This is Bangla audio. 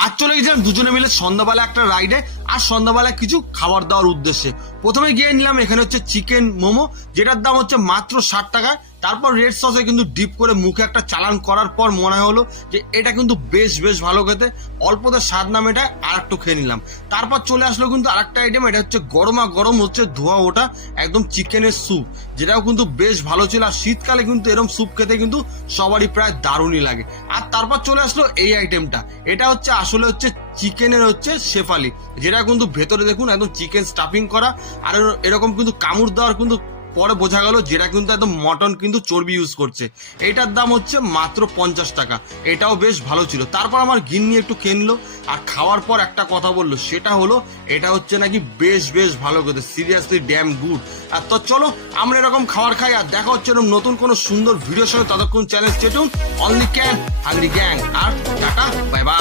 আজ চলে গেছিলাম দুজনে মিলে সন্ধ্যাবেলা একটা রাইডে আর সন্ধ্যাবেলা কিছু খাবার দেওয়ার উদ্দেশ্যে। প্রথমে গিয়ে নিলাম এখানে হচ্ছে চিকেন মোমো, যেটার দাম হচ্ছে মাত্র ষাট টাকায়। তারপর রেড সসে কিন্তু ডিপ করে মুখে একটা চালান করার পর মনে হলো যে এটা কিন্তু বেশ বেশ ভালো খেতে। অল্পতে স্বাদ নাম এটা আর একটু খেয়ে নিলাম। তারপর চলে আসলো কিন্তু আরেকটা আইটেম এটা হচ্ছে গরমা গরম হচ্ছে ধোয়া ওটা, একদম চিকেনের স্যুপ যেটাও কিন্তু বেশ ভালো ছিল। আর শীতকালে কিন্তু এরকম স্যুপ খেতে কিন্তু সবারই প্রায় দারুণই লাগে। আর তারপর চলে আসলো এই আইটেমটা এটা হচ্ছে আসলে হচ্ছে চিকেনের হচ্ছে শেফালি। যেটা কিন্তু ভেতরে দেখুন একদম চিকেন স্টাফিং করা। আর এরকম কিন্তু কামড় দেওয়ার কিন্তু পরে বোঝা গেল যেটা কিন্তু একদম মটন কিন্তু চর্বি ইউজ করছে। এটার দাম হচ্ছে মাত্র পঞ্চাশ টাকা। এটাও বেশ ভালো ছিল। তারপর আমার গিন্নি একটু কিনলো আর খাওয়ার পর একটা কথা বলল। সেটা হলো, এটা হচ্ছে নাকি বেশ বেশ ভালো খেতে। সিরিয়াসলি ড্যাম গুড আর তো চলো, আমরা এরকম খাবার খাই। আর দেখা হচ্ছে এরকম নতুন কোনো সুন্দর ভিডিওর সঙ্গে ততক্ষণ channel stay tuned only can hungry gang R tata bye by